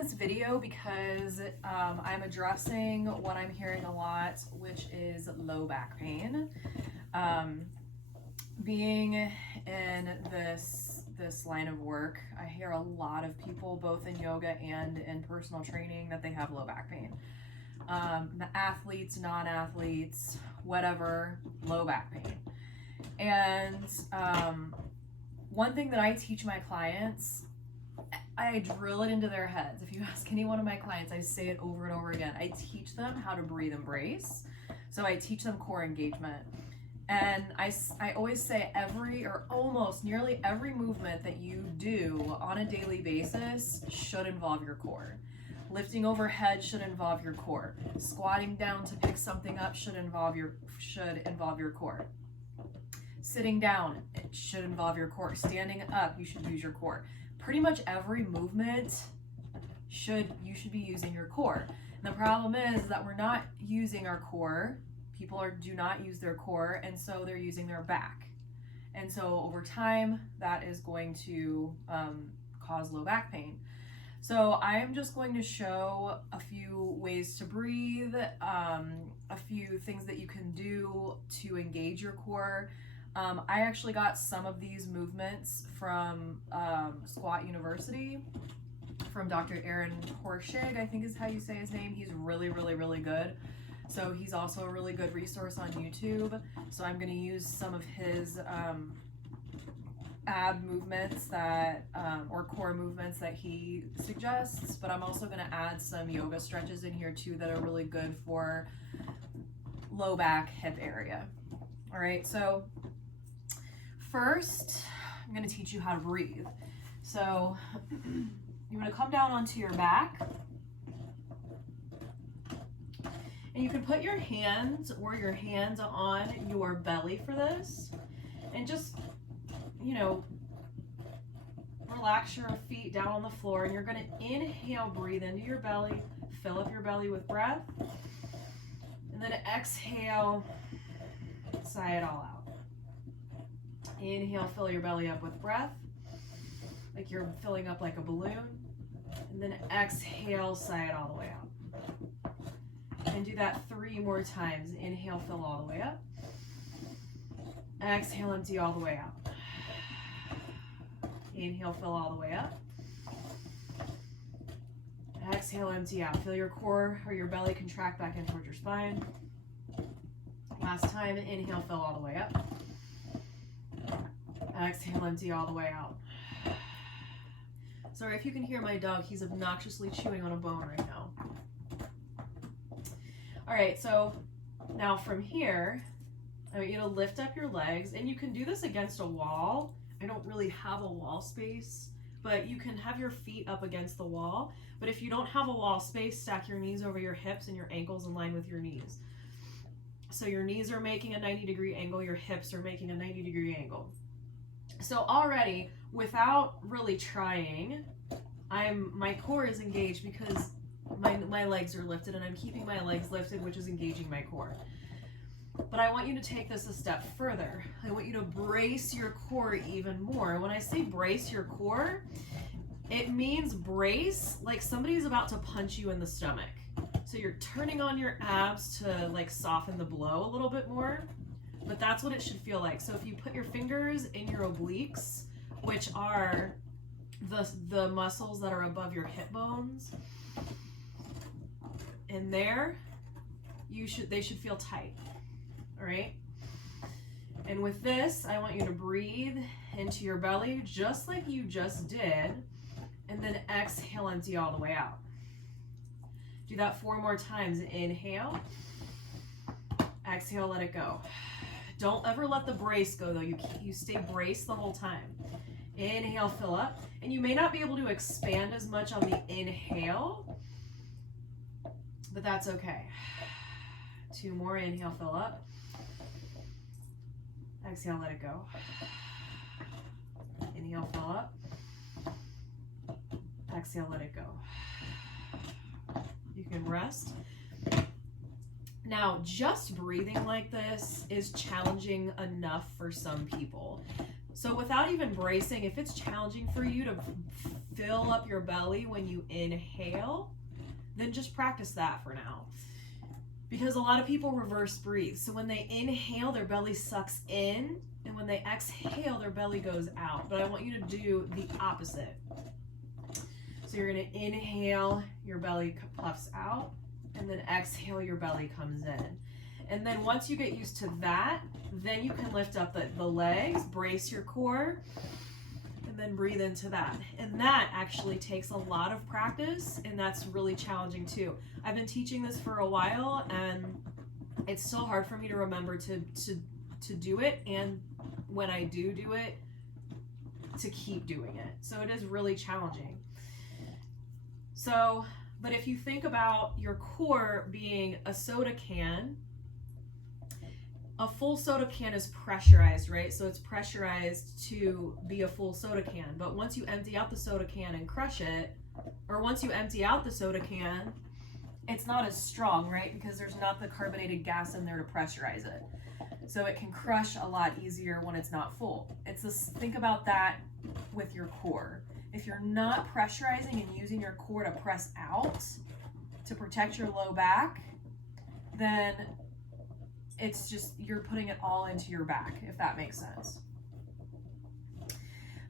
this video because I'm addressing what I'm hearing a lot, which is low back pain. Being in this line of work, I hear a lot of people, both in yoga and in personal training, that they have low back pain. Athletes, non-athletes, whatever, low back pain. And one thing that I teach my clients, I drill it into their heads. If you ask any one of my clients, I say it over and over again. I teach them how to breathe and brace. So I teach them core engagement. And I always say every or almost nearly every movement that you do on a daily basis should involve your core. Lifting overhead should involve your core. Squatting down to pick something up should involve your core. Sitting down, it should involve your core. Standing up, you should use your core. Pretty much every movement you should be using your core. And the problem is that we're not using our core. People do not use their core, and so they're using their back. And so over time, that is going to cause low back pain. So I'm just going to show a few ways to breathe, a few things that you can do to engage your core. I actually got some of these movements from Squat University, from Dr. Aaron Horschig, I think is how you say his name. He's really, really, really good. So he's also a really good resource on YouTube. So I'm going to use some of his ab movements that, or core movements that he suggests, but I'm also going to add some yoga stretches in here too that are really good for low back, hip area. All right, so first, I'm going to teach you how to breathe. So you're going to come down onto your back. And you can put your hands on your belly for this. And just, relax your feet down on the floor. And you're going to inhale, breathe into your belly. Fill up your belly with breath. And then exhale, sigh it all out. Inhale, fill your belly up with breath, like you're filling up like a balloon. And then exhale, sigh it all the way out. And do that 3 more times. Inhale, fill all the way up. Exhale, empty all the way out. Inhale, fill all the way up. Exhale, empty out. Feel your core or your belly contract back in towards your spine. Last time, inhale, fill all the way up. Exhale, empty all the way out. Sorry if you can hear my dog, he's obnoxiously chewing on a bone right now. All right, so now from here, I want you to lift up your legs, and you can do this against a wall. I don't really have a wall space, but you can have your feet up against the wall. But if you don't have a wall space, stack your knees over your hips and your ankles in line with your knees. So your knees are making a 90-degree angle, your hips are making a 90-degree angle. So already, without really trying, my core is engaged because my legs are lifted, and I'm keeping my legs lifted, which is engaging my core. But I want you to take this a step further. I want you to brace your core even more. When I say brace your core, it means brace like somebody's about to punch you in the stomach. So you're turning on your abs to like soften the blow a little bit more, but that's what it should feel like. So if you put your fingers in your obliques, which are the muscles that are above your hip bones, and there, they should feel tight. All right. And with this, I want you to breathe into your belly just like you just did, and then exhale, empty all the way out. Do that 4 more times. Inhale, exhale, let it go. Don't ever let the brace go though. You stay braced the whole time. Inhale, fill up. And you may not be able to expand as much on the inhale, but that's okay. 2 more. Inhale, fill up. Exhale, let it go. Inhale, fill up. Exhale, let it go. You can rest. Now, just breathing like this is challenging enough for some people. So without even bracing, if it's challenging for you to fill up your belly when you inhale, then just practice that for now. Because a lot of people reverse breathe. So when they inhale, their belly sucks in, and when they exhale, their belly goes out. But I want you to do the opposite. So you're gonna inhale, your belly puffs out, and then exhale, your belly comes in. And then once you get used to that, then you can lift up the legs, brace your core, and then breathe into that. And that actually takes a lot of practice, and that's really challenging too. I've been teaching this for a while, and it's still hard for me to remember to do it, and when I do it, to keep doing it. So it is really challenging. So, but if you think about your core being a soda can, a full soda can is pressurized, right? So it's pressurized to be a full soda can. But once you empty out the soda can and crush it, or once you empty out the soda can, it's not as strong, right? Because there's not the carbonated gas in there to pressurize it. So it can crush a lot easier when it's not full. It's this, think about that with your core. If you're not pressurizing and using your core to press out to protect your low back, then it's just, you're putting it all into your back, if that makes sense.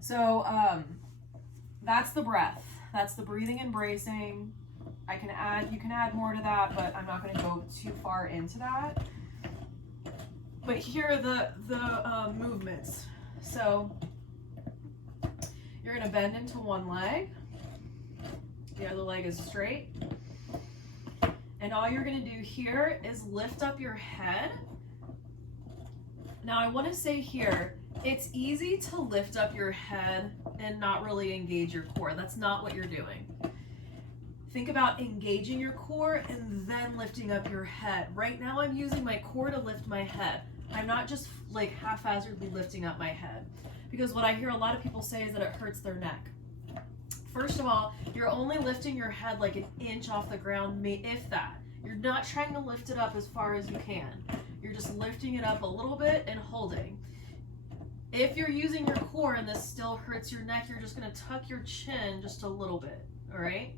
So that's the breath. That's the breathing and bracing. You can add more to that, but I'm not going to go too far into that. But here are the movements. So you're going to bend into one leg. The other leg is straight. And all you're going to do here is lift up your head. Now I want to say here, it's easy to lift up your head and not really engage your core. That's not what you're doing. Think about engaging your core and then lifting up your head. Right now I'm using my core to lift my head. I'm not just like haphazardly lifting up my head. Because what I hear a lot of people say is that it hurts their neck. First of all, you're only lifting your head like an inch off the ground, if that. You're not trying to lift it up as far as you can. You're just lifting it up a little bit and holding. If you're using your core and this still hurts your neck, you're just going to tuck your chin just a little bit, all right?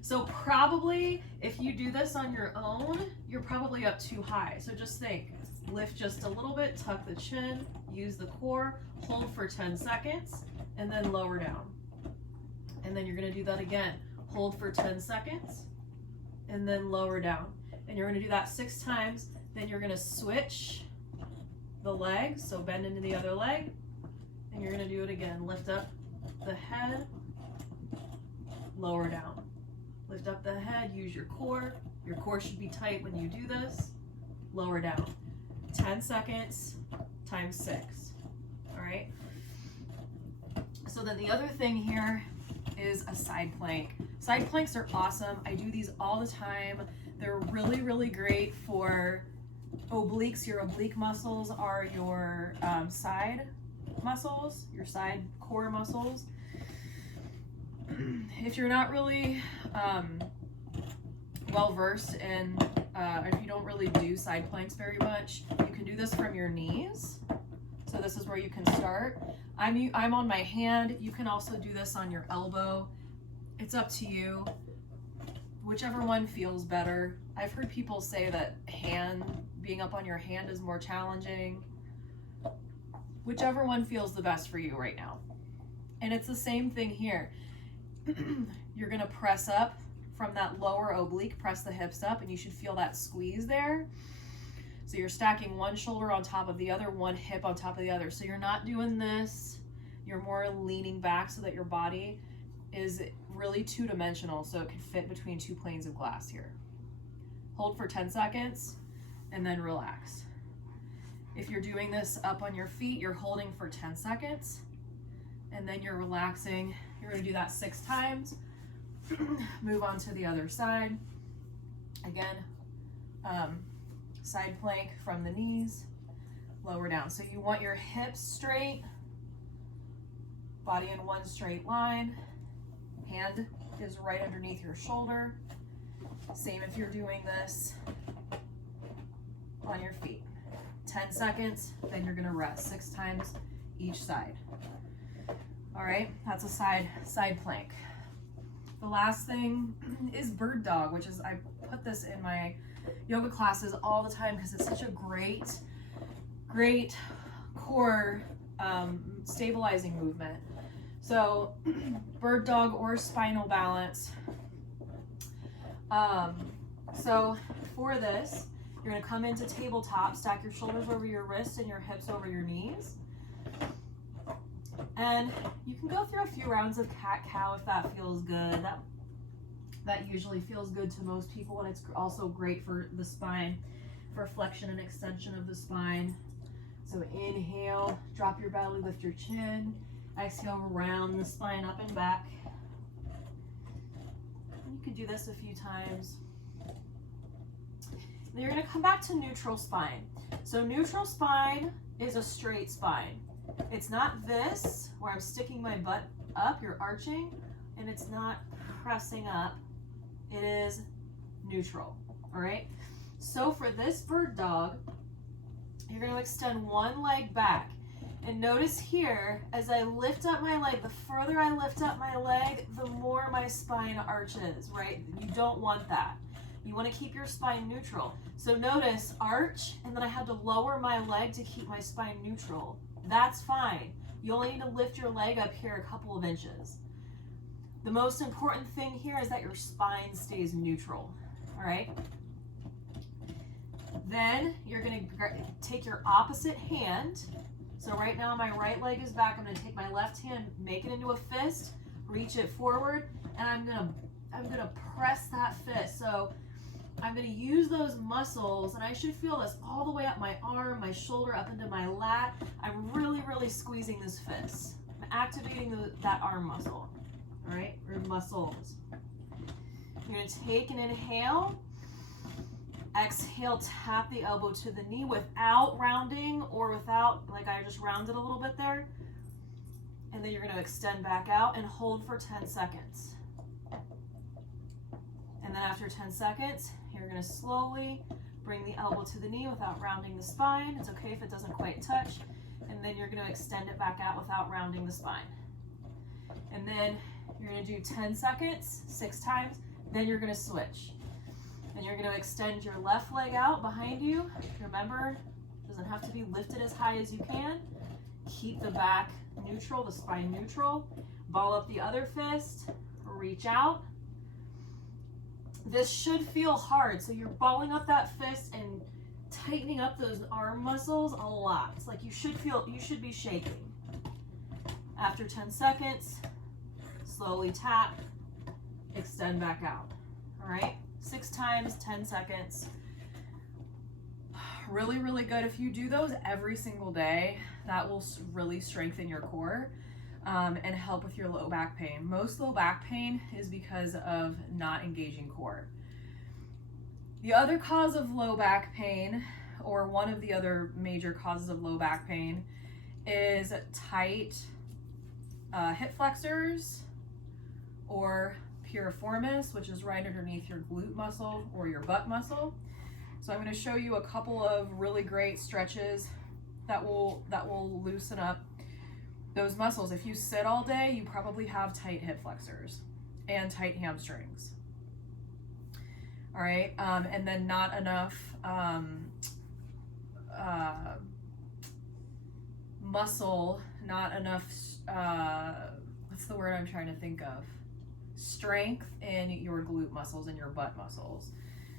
So probably if you do this on your own, you're probably up too high. So just think, lift just a little bit, tuck the chin, use the core, hold for 10 seconds, and then lower down. And then you're going to do that again. Hold for 10 seconds, and then lower down. And you're going to do that 6 times. Then you're going to switch the legs, so bend into the other leg, and you're going to do it again. Lift up the head, lower down. Lift up the head, use your core. Your core should be tight when you do this. Lower down. 10 seconds times 6. All right? So then the other thing here is a side plank. Side planks are awesome. I do these all the time. They're really, really great for obliques. Your oblique muscles are your side muscles, your side core muscles. If you're not really well versed in, if you don't really do side planks very much, you can do this from your knees. So this is where you can start. I'm on my hand. You can also do this on your elbow. It's up to you. Whichever one feels better. I've heard people say that being up on your hand is more challenging. Whichever one feels the best for you right now. And it's the same thing here. You're going to press up from that lower oblique, press the hips up, and you should feel that squeeze there. So you're stacking one shoulder on top of the other, one hip on top of the other. So you're not doing this. You're more leaning back so that your body is really two-dimensional, so it can fit between 2 planes of glass here. Hold for 10 seconds and then relax. If you're doing this up on your feet, you're holding for 10 seconds and then you're relaxing. You're going to do that 6 times. Move on to the other side. Again, side plank from the knees, lower down. So you want your hips straight, body in one straight line. Hand is right underneath your shoulder. Same if you're doing this on your feet. 10 seconds, then you're going to rest 6 times each side. All right, that's a side plank. The last thing is bird dog, which is, I put this in my yoga classes all the time because it's such a great core stabilizing movement. So bird dog or spinal balance. So for this, you're gonna come into tabletop, stack your shoulders over your wrists and your hips over your knees. And you can go through a few rounds of cat-cow if that feels good. That usually feels good to most people, and it's also great for the spine, for flexion and extension of the spine. So inhale, drop your belly, lift your chin. Exhale, round the spine up and back. You can do this a few times. Then you're gonna come back to neutral spine. So neutral spine is a straight spine. It's not this, where I'm sticking my butt up, you're arching, and it's not pressing up. It is neutral, all right? So for this bird dog, you're gonna extend one leg back. And notice here, as I lift up my leg, the further I lift up my leg, the more my spine arches, right? You don't want that. You want to keep your spine neutral. So notice, arch, and then I had to lower my leg to keep my spine neutral. That's fine. You only need to lift your leg up here a couple of inches. The most important thing here is that your spine stays neutral, all right? Then you're going to take your opposite hand. So right now my right leg is back. I'm going to take my left hand, make it into a fist, reach it forward, and I'm going to press that fist. So I'm going to use those muscles, and I should feel this all the way up my arm, my shoulder, up into my lat. I'm really, really squeezing this fist. I'm activating that arm muscle, all right, or muscles. You're going to take an inhale. Exhale, tap the elbow to the knee without rounding or without, like I just rounded a little bit there. And then you're going to extend back out and hold for 10 seconds. And then after 10 seconds, you're going to slowly bring the elbow to the knee without rounding the spine. It's okay if it doesn't quite touch. And then you're going to extend it back out without rounding the spine. And then you're going to do 10 seconds, 6 times. Then you're going to switch. And you're going to extend your left leg out behind you. Remember, it doesn't have to be lifted as high as you can. Keep the back neutral, the spine neutral. Ball up the other fist, reach out. This should feel hard, so you're balling up that fist and tightening up those arm muscles a lot. It's like you should be shaking. After 10 seconds, slowly tap, extend back out. All right? 6 times, 10 seconds. Really, really good. If you do those every single day, that will really strengthen your core and help with your low back pain. Most low back pain is because of not engaging core. The other cause of low back pain, or one of the other major causes of low back pain, is tight hip flexors or piriformis, which is right underneath your glute muscle or your butt muscle. So I'm going to show you a couple of really great stretches that will loosen up those muscles. If you sit all day, you probably have tight hip flexors and tight hamstrings. All right, and then not enough muscle, not enough, what's the word I'm trying to think of? Strength in your glute muscles and your butt muscles.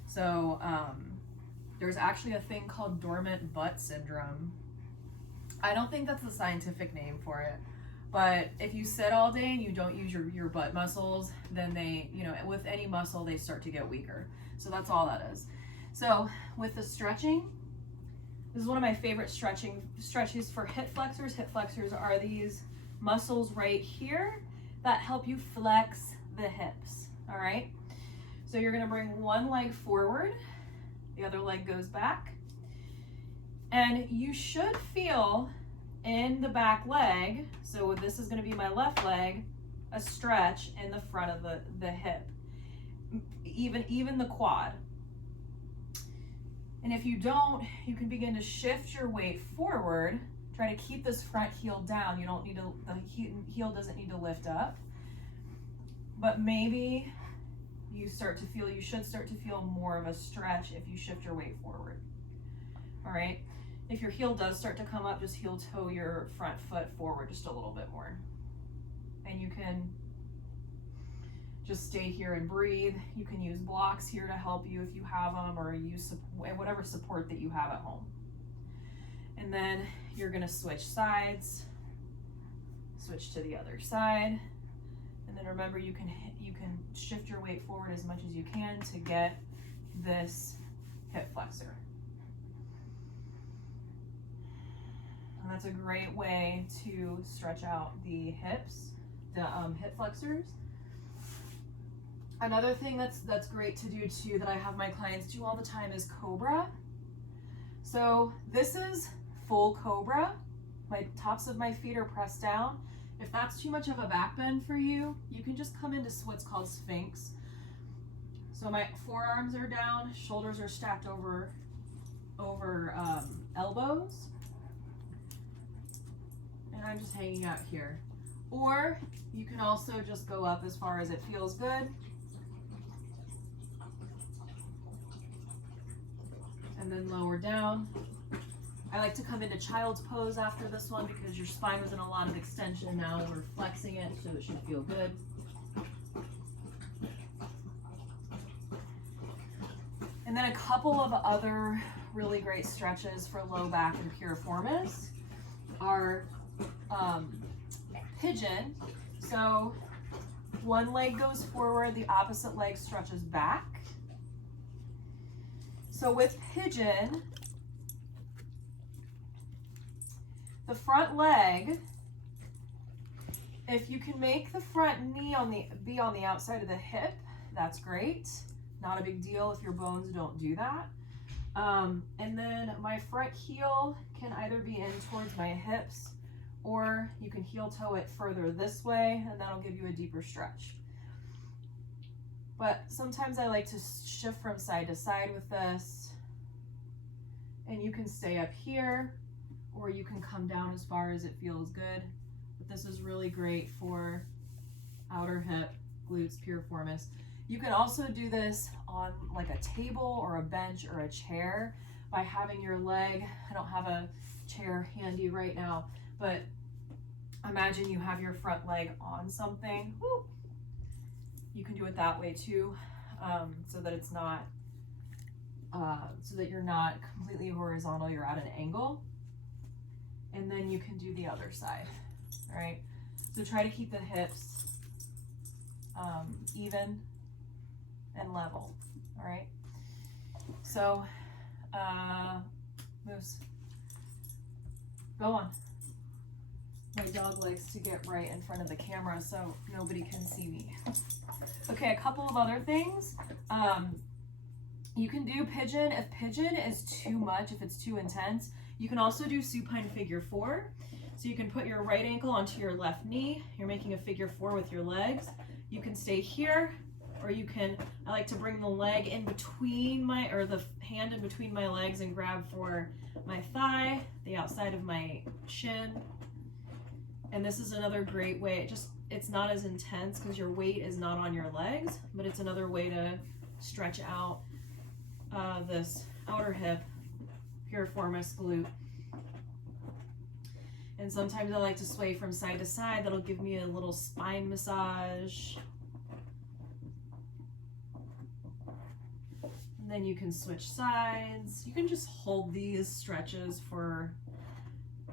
So there's actually a thing called dormant butt syndrome. I don't think that's the scientific name for it, but if you sit all day and you don't use your butt muscles, then they, with any muscle, they start to get weaker. So that's all that is. So with the stretching, this is one of my favorite stretches for hip flexors. Hip flexors are these muscles right here that help you flex the hips, all right? So you're gonna bring one leg forward, the other leg goes back, and you should feel in the back leg, so this is gonna be my left leg, a stretch in the front of the hip, even the quad. And if you don't, you can begin to shift your weight forward Try to keep this front heel down. You don't need to, the heel doesn't need to lift up. But maybe you should start to feel more of a stretch if you shift your weight forward. All right. If your heel does start to come up, just heel toe your front foot forward just a little bit more. And you can just stay here and breathe. You can use blocks here to help you if you have them, or use whatever support that you have at home. And then you're gonna switch sides, switch to the other side. And then remember, you can shift your weight forward as much as you can to get this hip flexor. And that's a great way to stretch out the hips, the hip flexors. Another thing that's great to do too, that I have my clients do all the time, is Cobra. So this is full Cobra. My tops of my feet are pressed down. If that's too much of a back bend for you, you can just come into what's called Sphinx. So my forearms are down, shoulders are stacked over elbows, and I'm just hanging out here. Or you can also just go up as far as it feels good. And then lower down. I like to come into child's pose after this one because your spine was in a lot of extension. Now we're flexing it, so it should feel good. And then a couple of other really great stretches for low back and piriformis are pigeon. So one leg goes forward, the opposite leg stretches back. So with pigeon, the front leg, if you can make the front knee be on the outside of the hip, that's great. Not a big deal if your bones don't do that. And then my front heel can either be in towards my hips, or you can heel toe it further this way, and that'll give you a deeper stretch. But sometimes I like to shift from side to side with this, and you can stay up here, or you can come down as far as it feels good. But this is really great for outer hip, glutes, piriformis. You can also do this on like a table or a bench or a chair by having your leg, I don't have a chair handy right now, but imagine you have your front leg on something. Woo! You can do it that way too, so that it's not, so that you're not completely horizontal, you're at an angle. And then you can do the other side, all right? So try to keep the hips even and level, all right? So, Moose, go on. My dog likes to get right in front of the camera so nobody can see me. Okay, a couple of other things. You can do pigeon. If pigeon is too much, if it's too intense, you can also do supine figure 4. So you can put your right ankle onto your left knee. You're making a figure 4 with your legs. You can stay here, or you can, I like to bring the leg in between the hand in between my legs and grab for my thigh, the outside of my shin. And this is another great way. It's not as intense because your weight is not on your legs, but it's another way to stretch out this outer hip, piriformis glute. And sometimes I like to sway from side to side. That'll give me a little spine massage. And then you can switch sides. You can just hold these stretches for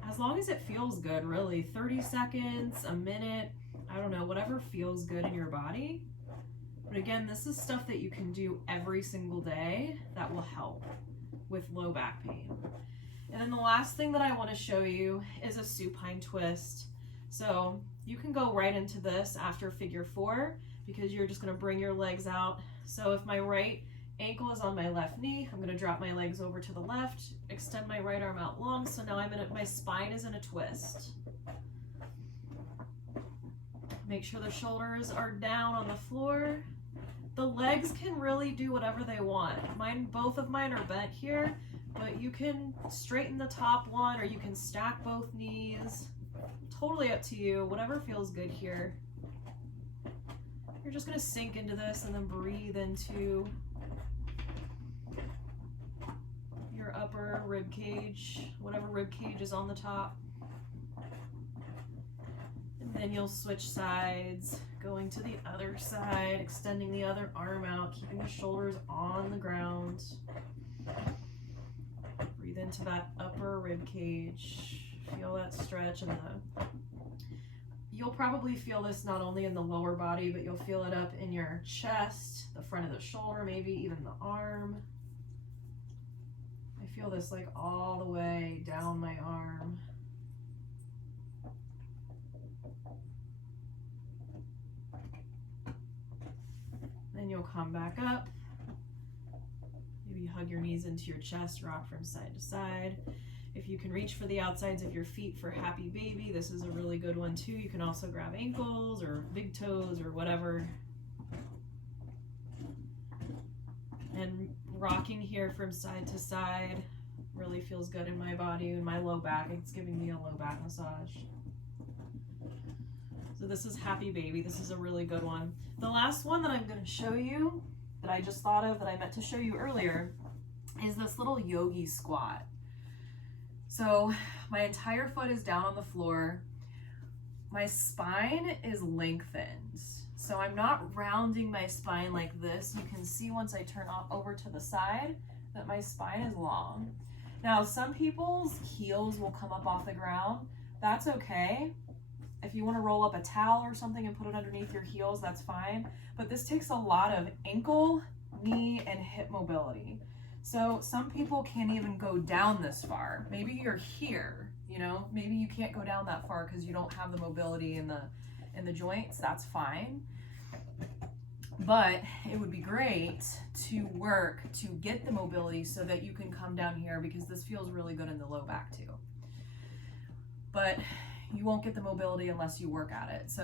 as long as it feels good, really. 30 seconds, a minute, I don't know, whatever feels good in your body. But again, this is stuff that you can do every single day that will help with low back pain. And then the last thing that I want to show you is a supine twist. So you can go right into this after figure 4 because you're just going to bring your legs out. So if my right ankle is on my left knee, I'm going to drop my legs over to the left, extend my right arm out long, so now my spine is in a twist. Make sure the shoulders are down on the floor. The legs can really do whatever they want. Both of mine are bent here, But you can straighten the top one or you can stack both knees. Totally up to you, whatever feels good here. You're just gonna sink into this and then breathe into your upper rib cage, whatever rib cage is on the top. And then you'll switch sides, going to the other side, extending the other arm out, keeping the shoulders on the ground. Breathe into that upper rib cage. Feel that stretch in the... You'll probably feel this not only in the lower body, but you'll feel it up in your chest, the front of the shoulder, maybe even the arm. I feel this like all the way down my arm. Then you'll come back up. Maybe hug your knees into your chest, rock from side to side. If you can reach for the outsides of your feet for happy baby, this is a really good one too. You can also grab ankles or big toes or whatever. And rocking here from side to side really feels good in my body and my low back. It's giving me a low back massage. So this is happy baby. This is a really good one. The last one that I'm going to show you, that I just thought of, that I meant to show you earlier, is this little yogi squat. So my entire foot is down on the floor. My spine is lengthened. So I'm not rounding my spine like this. You can see once I turn over to the side that my spine is long. Now, some people's heels will come up off the ground. That's okay. If you want to roll up a towel or something and put it underneath your heels, that's fine. But this takes a lot of ankle, knee, and hip mobility. So some people can't even go down this far. Maybe you're here, you know, maybe you can't go down that far because you don't have the mobility in the joints. That's fine. But it would be great to work to get the mobility so that you can come down here, because this feels really good in the low back too. But you won't get the mobility unless you work at it. So